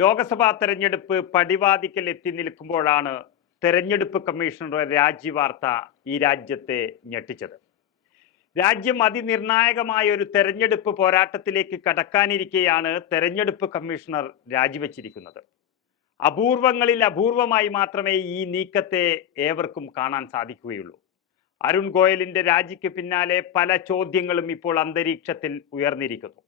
ലോക്സഭാ തെരഞ്ഞെടുപ്പ് പടിവാതിക്കൽ എത്തി നിൽക്കുമ്പോഴാണ് തെരഞ്ഞെടുപ്പ് കമ്മീഷണറുടെ രാജിവാർത്ത ഈ രാജ്യത്തെ ഞെട്ടിച്ചത്. രാജ്യം അതിനിർണായകമായ ഒരു തെരഞ്ഞെടുപ്പ് പോരാട്ടത്തിലേക്ക് കടക്കാനിരിക്കെയാണ് തെരഞ്ഞെടുപ്പ് കമ്മീഷണർ രാജിവെച്ചിരിക്കുന്നത്. അപൂർവങ്ങളിൽ അപൂർവമായി മാത്രമേ ഈ നീക്കത്തെ ഏവർക്കും കാണാൻ സാധിക്കുകയുള്ളൂ. അരുൺ ഗോയലിന്റെ രാജിക്ക് പിന്നാലെ പല ചോദ്യങ്ങളും ഇപ്പോൾ അന്തരീക്ഷത്തിൽ ഉയർന്നിരിക്കുന്നു.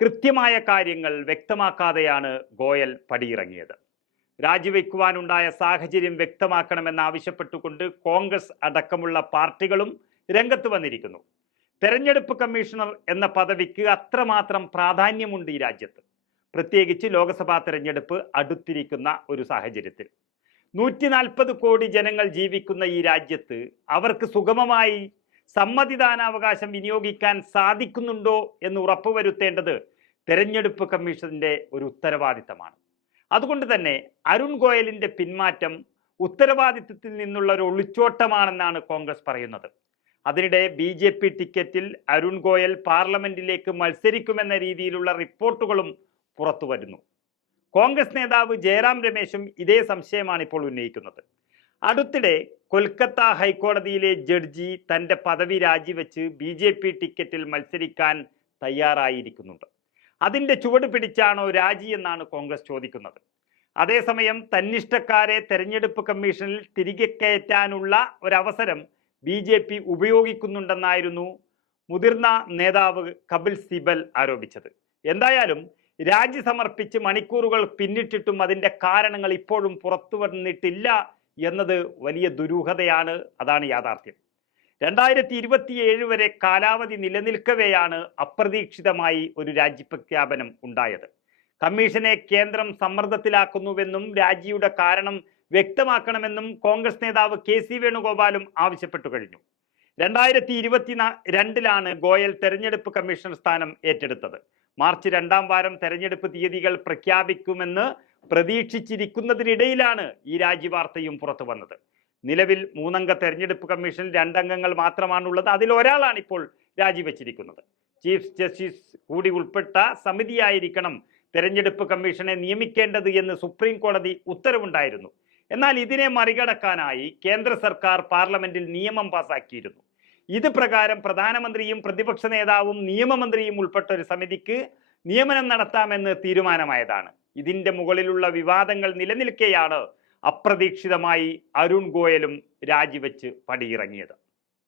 കൃത്യമായ കാര്യങ്ങൾ വ്യക്തമാക്കാതെയാണ് ഗോയൽ പടിയിറങ്ങിയത്. രാജിവെക്കുവാനുണ്ടായ സാഹചര്യം വ്യക്തമാക്കണമെന്നാവശ്യപ്പെട്ടുകൊണ്ട് കോൺഗ്രസ് അടക്കമുള്ള പാർട്ടികളും രംഗത്ത് വന്നിരിക്കുന്നു. തെരഞ്ഞെടുപ്പ് കമ്മീഷണർ എന്ന പദവിക്ക് അത്രമാത്രം പ്രാധാന്യമുണ്ട് ഈ രാജ്യത്ത്, പ്രത്യേകിച്ച് ലോക്സഭാ തെരഞ്ഞെടുപ്പ് അടുത്തിരിക്കുന്ന ഒരു സാഹചര്യത്തിൽ. 140 കോടി ജനങ്ങൾ ജീവിക്കുന്ന ഈ രാജ്യത്ത് അവർക്ക് സുഗമമായി സമ്മതിദാനാവകാശം വിനിയോഗിക്കാൻ സാധിക്കുന്നുണ്ടോ എന്ന് ഉറപ്പുവരുത്തേണ്ടത് തെരഞ്ഞെടുപ്പ് കമ്മീഷന്റെ ഒരു ഉത്തരവാദിത്തമാണ്. അതുകൊണ്ട് തന്നെ അരുൺ ഗോയലിന്റെ പിന്മാറ്റം ഉത്തരവാദിത്തത്തിൽ നിന്നുള്ള ഒരു ഒളിച്ചോട്ടമാണെന്നാണ് കോൺഗ്രസ് പറയുന്നത്. അതിനിടെ BJP ടിക്കറ്റിൽ അരുൺ ഗോയൽ പാർലമെന്റിലേക്ക് മത്സരിക്കുമെന്ന രീതിയിലുള്ള റിപ്പോർട്ടുകളും പുറത്തു വരുന്നു. കോൺഗ്രസ് നേതാവ് ജയറാം രമേശും ഇതേ സംശയമാണ് ഇപ്പോൾ ഉന്നയിക്കുന്നത്. അടുത്തിടെ കൊൽക്കത്ത ഹൈക്കോടതിയിലെ ജഡ്ജി തൻ്റെ പദവി രാജിവെച്ച് BJP ടിക്കറ്റിൽ മത്സരിക്കാൻ തയ്യാറായിരിക്കുന്നുണ്ട്. അതിൻ്റെ ചുവട് പിടിച്ചാണോ രാജി എന്നാണ് കോൺഗ്രസ് ചോദിക്കുന്നത്. അതേസമയം തന്നിഷ്ടക്കാരെ തെരഞ്ഞെടുപ്പ് കമ്മീഷനിൽ തിരികെ കയറ്റാനുള്ള ഒരവസരം BJP ഉപയോഗിക്കുന്നുണ്ടെന്നായിരുന്നു മുതിർന്ന നേതാവ് കപിൽ സിബൽ ആരോപിച്ചത്. എന്തായാലും രാജി സമർപ്പിച്ച് മണിക്കൂറുകൾ പിന്നിട്ടിട്ടും അതിൻ്റെ കാരണങ്ങൾ ഇപ്പോഴും പുറത്തു വന്നിട്ടില്ല എന്നത് വലിയ ദുരൂഹതയാണ്. അതാണ് യാഥാർത്ഥ്യം. 2027 വരെ കാലാവധി നിലനിൽക്കവെയാണ് അപ്രതീക്ഷിതമായി ഒരു രാജിപ്രഖ്യാപനം ഉണ്ടായത്. കമ്മീഷനെ കേന്ദ്രം സമ്മർദ്ദത്തിലാക്കുന്നുവെന്നും രാജിയുടെ കാരണം വ്യക്തമാക്കണമെന്നും കോൺഗ്രസ് നേതാവ് KC വേണുഗോപാലും ആവശ്യപ്പെട്ടു കഴിഞ്ഞു. 2022 ഗോയൽ തെരഞ്ഞെടുപ്പ് കമ്മീഷണർ സ്ഥാനം ഏറ്റെടുത്തത്. മാർച്ച് 2ാം വാരം തെരഞ്ഞെടുപ്പ് തീയതികൾ പ്രഖ്യാപിക്കുമെന്ന് പ്രതീക്ഷിച്ചിരിക്കുന്നതിനിടയിലാണ് ഈ രാജിവാർത്തയും പുറത്തു വന്നത്. നിലവിൽ 3 അംഗ തെരഞ്ഞെടുപ്പ് കമ്മീഷനിൽ 2 അംഗങ്ങൾ മാത്രമാണുള്ളത്. അതിൽ ഒരാളാണ് ഇപ്പോൾ രാജിവെച്ചിരിക്കുന്നത്. ചീഫ് ജസ്റ്റിസ് കൂടി ഉൾപ്പെട്ട സമിതിയായിരിക്കണം തെരഞ്ഞെടുപ്പ് കമ്മീഷനെ നിയമിക്കേണ്ടത് എന്ന് സുപ്രീം കോടതി ഉത്തരവുണ്ടായിരുന്നു. എന്നാൽ ഇതിനെ മറികടക്കാനായി കേന്ദ്ര സർക്കാർ പാർലമെന്റിൽ നിയമം പാസാക്കിയിരുന്നു. ഇത് പ്രകാരം പ്രധാനമന്ത്രിയും പ്രതിപക്ഷ നേതാവും നിയമമന്ത്രിയും ഉൾപ്പെട്ട ഒരു സമിതിക്ക് നിയമനം നടത്താമെന്ന് തീരുമാനമായതാണ്. ഇതിന്റെ മുകളിലുള്ള വിവാദങ്ങൾ നിലനിൽക്കെയാണ് അപ്രതീക്ഷിതമായി അരുൺ ഗോയലും രാജിവെച്ച് പടിയിറങ്ങിയത്.